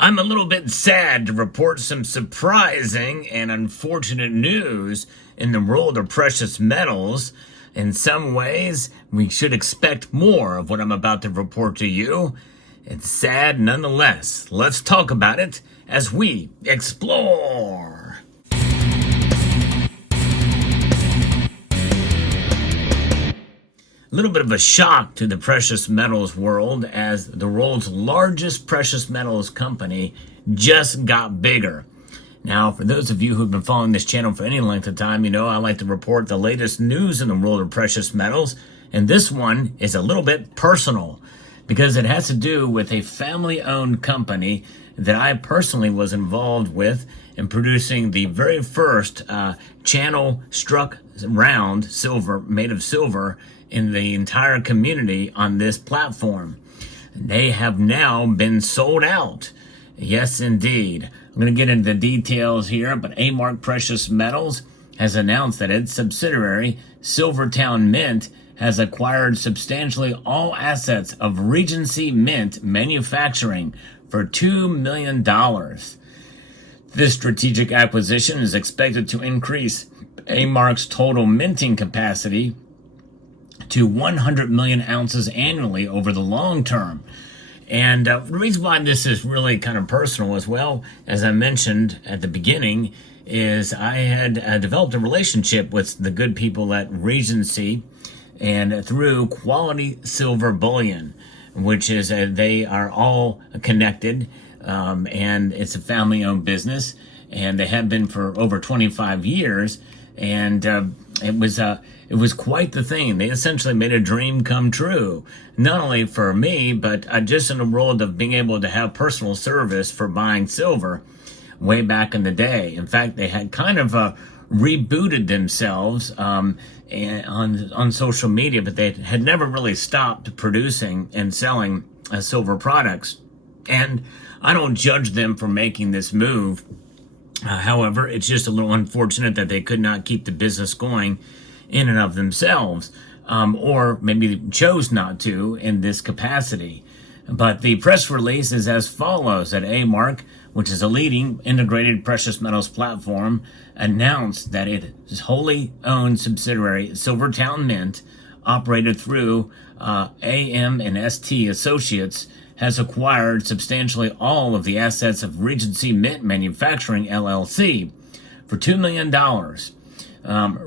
I'm a little bit sad to report some surprising and unfortunate news in the world of precious metals. In some ways, we should expect more of what I'm about to report to you. It's sad nonetheless. Let's talk about it as we explore. A little bit of a shock to the precious metals world as the world's largest precious metals company just got bigger. Now, for those of you who've been following this channel for any length of time, you know I like to report the latest news in the world of precious metals, and this one is a little bit personal because it has to do with a family-owned company that I personally was involved with in producing the very first channel-struck round silver, made of silver, in the entire community on this platform. They have now been sold out. Yes, indeed. I'm going to get into the details here, but A-Mark Precious Metals has announced that its subsidiary, Silvertown Mint, has acquired substantially all assets of Regency Mint Manufacturing for $2 million. This strategic acquisition is expected to increase A-Mark's total minting capacity to 100 million ounces annually over the long term. And the reason why this is really kind of personal as well, as I mentioned at the beginning, is I had developed a relationship with the good people at Regency and through Quality Silver Bullion, which is they are all connected, and it's a family-owned business, and they have been for over 25 years, and it was quite the thing. They essentially made a dream come true, not only for me, but just in the world of being able to have personal service for buying silver way back in the day. In fact, they had kind of rebooted themselves on social media, but they had never really stopped producing and selling silver products. And I don't judge them for making this move. However, it's just a little unfortunate that they could not keep the business going in and of themselves, or maybe chose not to in this capacity. But the press release is as follows: that A-Mark, which is a leading integrated precious metals platform, announced that its wholly owned subsidiary, Silvertown Mint, operated through AM and ST Associates, has acquired substantially all of the assets of Regency Mint Manufacturing, LLC, for $2 million.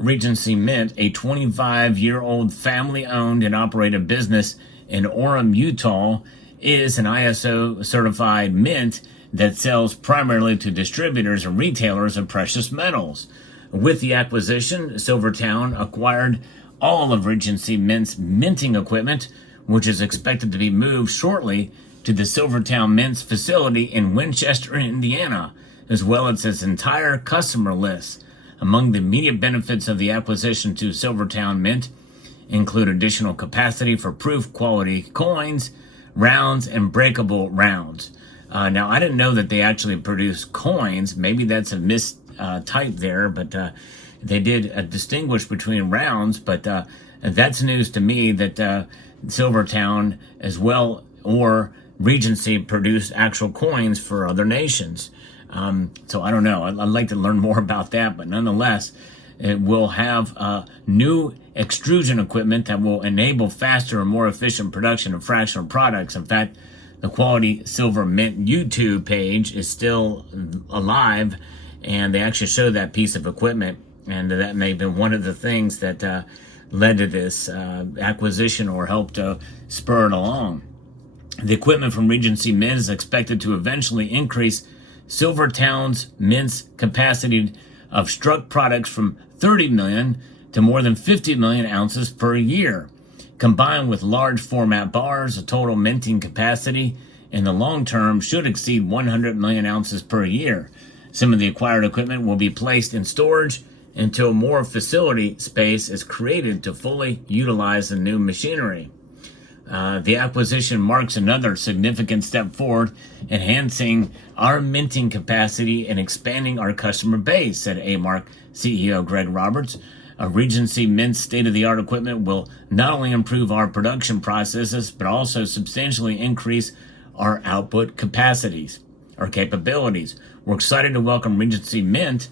Regency Mint, a 25-year-old family-owned and operated business in Orem, Utah, is an ISO-certified mint that sells primarily to distributors and retailers of precious metals. With the acquisition, Silvertown acquired all of Regency Mint's minting equipment, which is expected to be moved shortly to the Silvertown Mint's facility in Winchester, Indiana, as well as its entire customer list. Among the immediate benefits of the acquisition to Silvertown Mint include additional capacity for proof quality coins, rounds, and breakable rounds. Now, I didn't know that they actually produce coins. Maybe that's a mistype there, but they did distinguish between rounds. But that's news to me that Silvertown as well, or Regency, produce actual coins for other nations. So I don't know. I'd like to learn more about that, but nonetheless, it will have new extrusion equipment that will enable faster and more efficient production of fractional products. In fact, the Quality Silver Mint YouTube page is still alive, and they actually show that piece of equipment, and that may have been one of the things that led to this acquisition or helped spur it along. The equipment from Regency Mint is expected to eventually increase Silvertown's Mint's capacity of struck products from 30 million to more than 50 million ounces per year. Combined with large format bars, a total minting capacity in the long term should exceed 100 million ounces per year. Some of the acquired equipment will be placed in storage until more facility space is created to fully utilize the new machinery. The acquisition marks another significant step forward, enhancing our minting capacity and expanding our customer base, said A-Mark CEO Greg Roberts. Regency Mint's state-of-the-art equipment will not only improve our production processes, but also substantially increase our output capacities. our capabilities. We're excited to welcome Regency Mint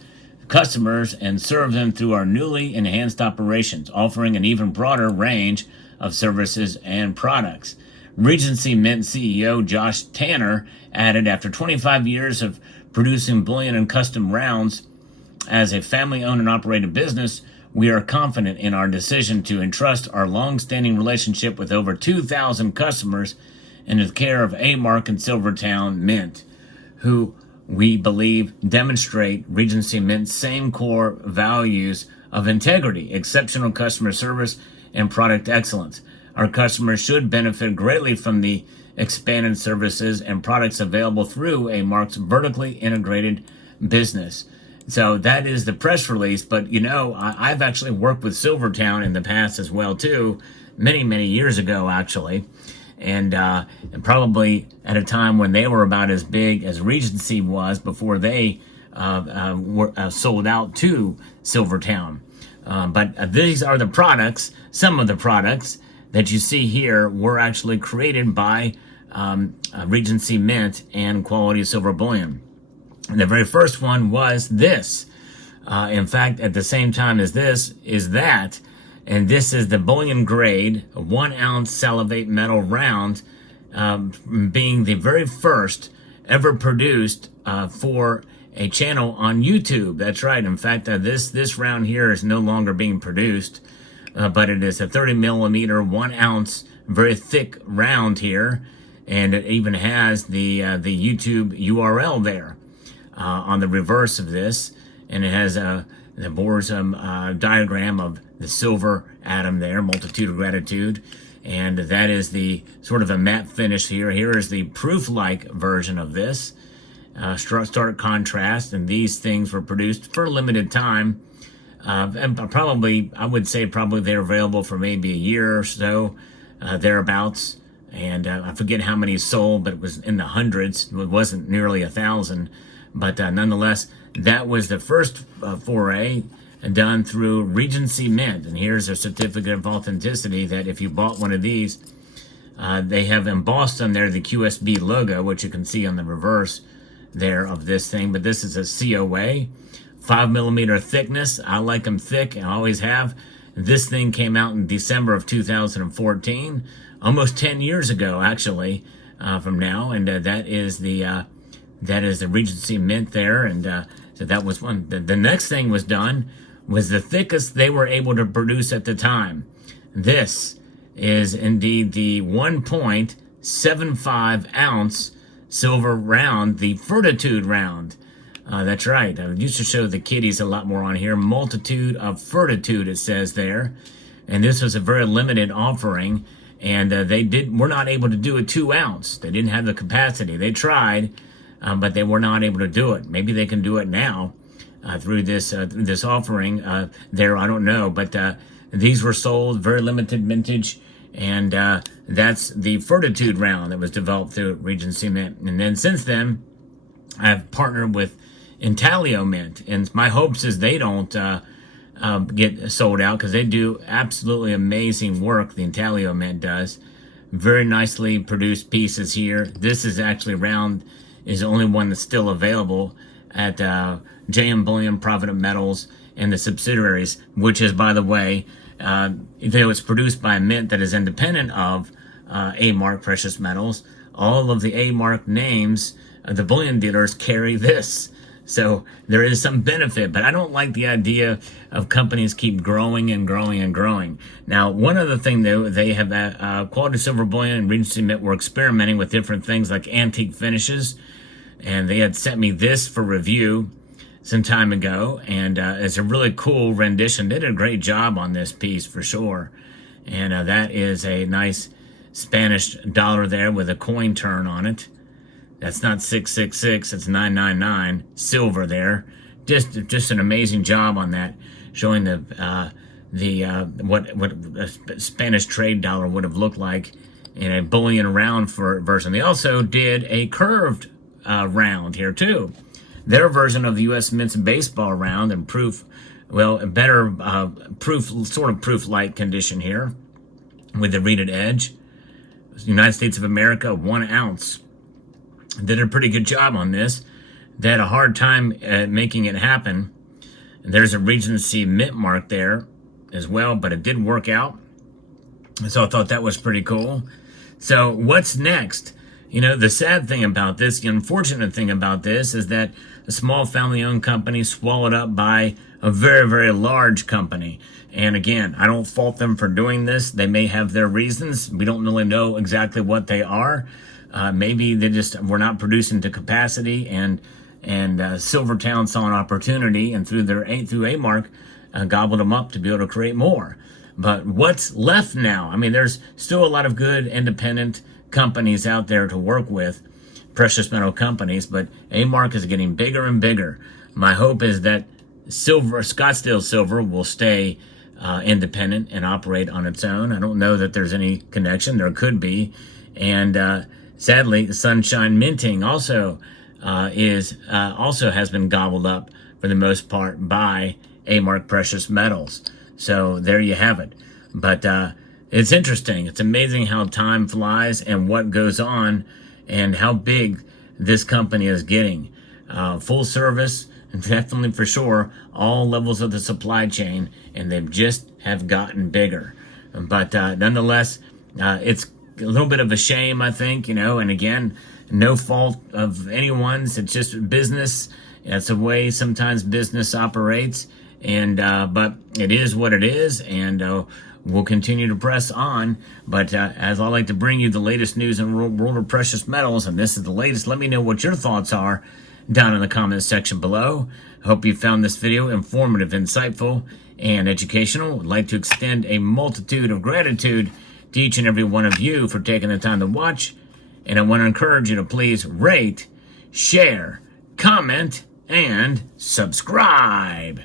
customers and serve them through our newly enhanced operations, offering an even broader range of services and products. Regency Mint CEO Josh Tanner added, after 25 years of producing bullion and custom rounds as a family-owned and operated business, we are confident in our decision to entrust our long-standing relationship with over 2,000 customers into the care of A-Mark and Silvertown Mint, who we believe demonstrate Regency Mint's same core values of integrity, exceptional customer service, and product excellence. Our customers should benefit greatly from the expanded services and products available through A-Mark's vertically integrated business. So that is the press release, but I've actually worked with Silvertown in the past as well too, many years ago actually, and probably at a time when they were about as big as Regency was before they were sold out to Silvertown. But these are the products, some of the products that you see here were actually created by Regency Mint and Quality Silver Bullion. And the very first one was this. In fact, at the same time as this is that, and this is the bullion grade 1 ounce salivate metal round, being the very first ever produced for a channel on YouTube. That's right. In fact, this round here is no longer being produced, but it is a 30 millimeter 1 ounce, very thick round here, and it even has the YouTube URL there. On the reverse of this, and it has the Bohr's diagram of the silver atom there, multitude of gratitude, and that is the sort of a matte finish here. Here is the proof-like version of this, stark contrast, and these things were produced for a limited time, and probably, I would say probably they're available for maybe a year or so, thereabouts, and I forget how many sold, but it was in the hundreds. It wasn't nearly 1,000. But nonetheless, that was the first foray done through Regency Mint. And here's a certificate of authenticity that if you bought one of these, they have embossed on there the QSB logo, which you can see on the reverse there of this thing. But this is a COA, 5 millimeter thickness. I like them thick, I always have. This thing came out in December of 2014, almost 10 years ago, actually, from now. And that is the Regency Mint there, and so that was one. The next thing was done was the thickest they were able to produce at the time. This is indeed the 1.75 ounce silver round, the Fortitude round. That's right. I used to show the kiddies a lot more on here. Multitude of Fortitude, it says there, and this was a very limited offering, and were not able to do a 2 ounce. They didn't have the capacity. They tried. But they were not able to do it. Maybe they can do it now through this offering there. I don't know, but these were sold, very limited vintage, and that's the Fortitude round that was developed through Regency Mint. And then since then, I've partnered with Intaglio Mint, and my hopes is they don't get sold out, because they do absolutely amazing work. The Intaglio Mint does very nicely produced pieces here. This is actually round. Is the only one that's still available at JM Bullion, Provident Metals, and the subsidiaries, which is, by the way, though it's produced by a mint that is independent of A-Mark Precious Metals, all of the A-Mark names, the bullion dealers carry this. So there is some benefit, but I don't like the idea of companies keep growing and growing and growing. Now, one other thing, though, they have Quality Silver Bullion and Regency Mint were experimenting with different things like antique finishes, and they had sent me this for review some time ago, and it's a really cool rendition. They did a great job on this piece for sure, and that is a nice Spanish dollar there with a coin turn on it. That's not 666, it's 999, silver there. Just an amazing job on that, showing what a Spanish trade dollar would have looked like in a bullion round version. They also did a curved round here too. Their version of the U.S. Mint's baseball round and proof, well, better proof-like condition here with the reeded edge. United States of America, 1 ounce. did a pretty good job on this. They had a hard time making it happen. There's a Regency Mint mark there as well, but it did work out. So I thought that was pretty cool. So what's next? You know, the sad thing about this, the unfortunate thing about this is that a small family-owned company swallowed up by a very, very large company. And again, I don't fault them for doing this. They may have their reasons. We don't really know exactly what they are. Maybe they just were not producing to capacity, and Silvertown saw an opportunity, and through A-Mark, gobbled them up to be able to create more. But what's left now? I mean, there's still a lot of good independent companies out there to work with, precious metal companies, but A-Mark is getting bigger and bigger. My hope is that Scottsdale Silver will stay independent and operate on its own. I don't know that there's any connection. There could be. And sadly, Sunshine Minting also has been gobbled up for the most part by A-Mark Precious Metals. So there you have it. But it's interesting. It's amazing how time flies and what goes on and how big this company is getting. Full service, definitely for sure, all levels of the supply chain, and they just have gotten bigger. But nonetheless, it's a little bit of a shame, I think, and again, no fault of anyone's. It's just business. It's the way sometimes business operates. And but it is what it is, and we'll continue to press on. But as I like to bring you the latest news in the world of precious metals, and this is the latest, let me know what your thoughts are down in the comments section below. I hope you found this video informative, insightful, and educational. I'd like to extend a multitude of gratitude to each and every one of you for taking the time to watch, and I want to encourage you to please rate, share, comment, and subscribe.